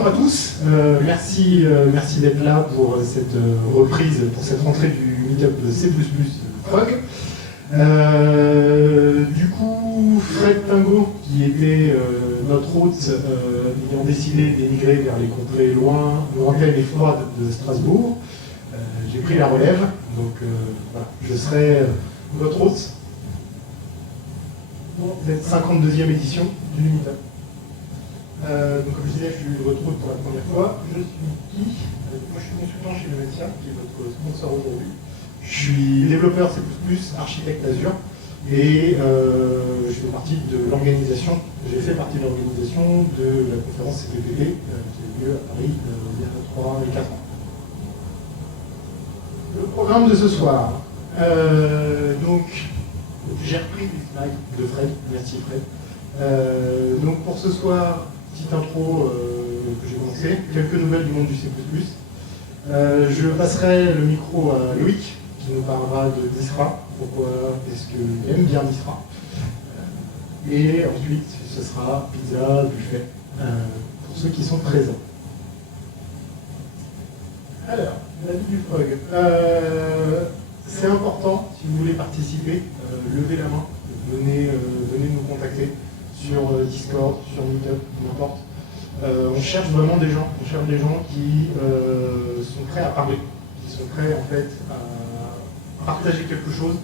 bonjour à tous, merci d'être là pour cette reprise, pour cette rentrée du meet-up C++ Frog. Du coup, Fred Tingo, qui était notre hôte, ayant décidé d'émigrer vers les contrées lointaines et froides de Strasbourg, j'ai pris la relève, donc voilà, je serai votre hôte pour cette 52e édition du meet-up. Donc comme je disais, je suis votre hôte pour la première fois. Je suis qui? Moi je suis consultant chez Helvetia, qui est votre sponsor aujourd'hui. Je suis développeur C++, architecte Azure, et je fais partie de l'organisation, j'ai fait partie de l'organisation de la conférence CPPP qui a eu lieu à Paris il y a 3 et 4 ans. Le programme de ce soir. Donc, j'ai repris les slides de Fred, merci Fred. Donc pour ce soir, petite intro que j'ai commencé, quelques nouvelles du monde du C++. Je passerai le micro à Loïc, qui nous parlera de Nisra, pourquoi est-ce qu'il aime bien Nisra. Et ensuite, ce sera pizza, buffet, pour ceux qui sont présents. Alors, la vie du Frog. C'est important, si vous voulez participer, levez la main, venez nous contacter sur Discord, sur Meetup, n'importe. On cherche vraiment des gens, qui sont prêts à parler, qui sont prêts en fait à partager quelque chose.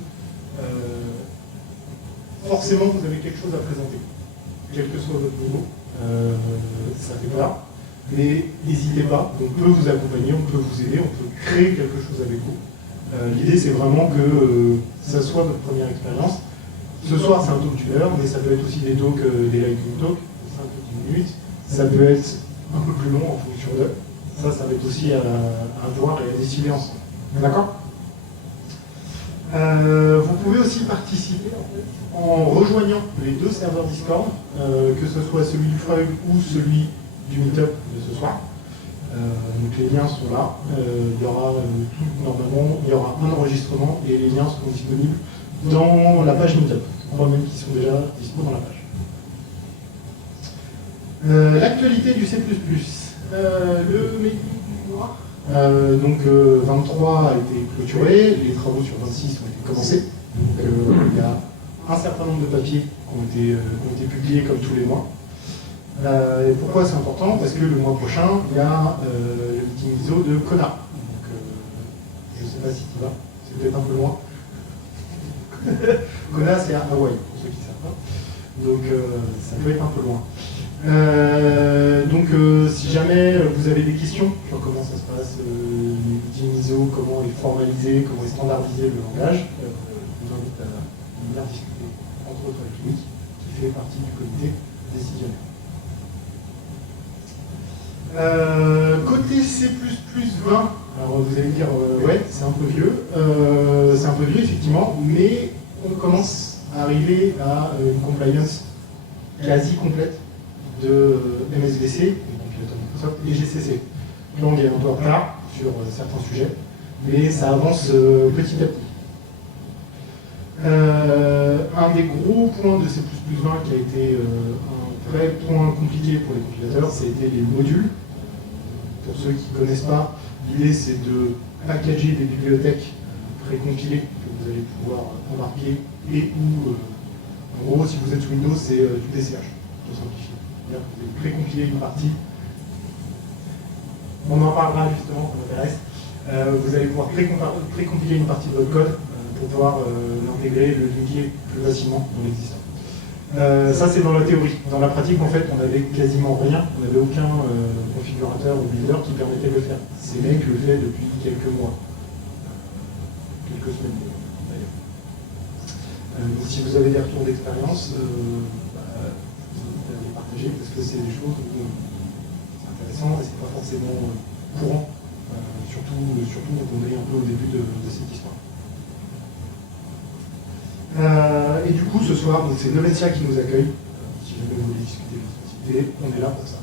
Forcément, vous avez quelque chose à présenter, quel que soit votre niveau, ça fait peur, mais n'hésitez pas, on peut vous accompagner, on peut vous aider, on peut créer quelque chose avec vous. L'idée, c'est vraiment que ça soit votre première expérience. Ce soir, c'est un talk d'une heure, mais ça peut être aussi des talks, des lightning talks, de 5 ou 10 minutes. Ça peut être un peu plus long en fonction d'eux. Ça va être aussi à voir et à décider ensemble. D'accord? Vous pouvez aussi participer en rejoignant les deux serveurs Discord, que ce soit celui du Frog ou celui du Meetup de ce soir. Donc les liens sont là. Il y aura normalement, il y aura un enregistrement et les liens seront disponibles dans la page Meetup. Je crois même qu'ils sont déjà disponibles dans la page. L'actualité du C++. Le mailing du mois. Donc 23 a été clôturé, les travaux sur 26 ont été commencés. Donc il y a un certain nombre de papiers qui ont été publiés comme tous les mois. Et pourquoi c'est important? Parce que le mois prochain, il y a le meeting ISO de Kona. Donc je ne sais pas si tu vas, c'est peut-être un peu loin. Kona, c'est à Hawaï, pour ceux qui ne savent pas. Donc ça peut être un peu loin. Si jamais vous avez des questions sur comment ça se passe, les meetings ISO, comment est formalisé, comment est standardisé le langage, je vous invite à venir discuter, entre autres avec Loïc, qui fait partie du comité décisionnaire. Côté C++ 20, alors vous allez me dire, ouais, c'est un peu vieux, effectivement, mais on commence à arriver à une compliance quasi complète de MSVC, le compilateur Microsoft, et GCC. Donc il est un peu en retard sur certains sujets, mais ça avance petit à petit. Un des gros points de C++ 20 qui a été un vrai point compliqué pour les compilateurs, c'était les modules. Pour ceux qui ne connaissent pas, l'idée c'est de packager des bibliothèques précompilées que vous allez pouvoir embarquer et ou, en gros, si vous êtes sous Windows, c'est du PCH, pour simplifier. C'est-à-dire que vous allez précompiler une partie. On en parlera justement, ça m'intéresse. Vous allez pouvoir précompiler une partie de votre code pour pouvoir l'intégrer, le linker plus facilement dans l'existant. Ça c'est dans la théorie. Dans la pratique en fait on n'avait quasiment rien, on n'avait aucun configurateur ou builder qui permettait de le faire. Ces mecs le fait depuis quelques mois. Quelques semaines d'ailleurs. Donc si vous avez des retours d'expérience, je vous invite à les partager parce que c'est des choses c'est intéressant et c'est pas forcément courant, surtout quand on est un peu au début de cette histoire. Et du coup, ce soir, c'est Novetia qui nous accueille. Si jamais vous voulez discuter de société, on est là pour ça.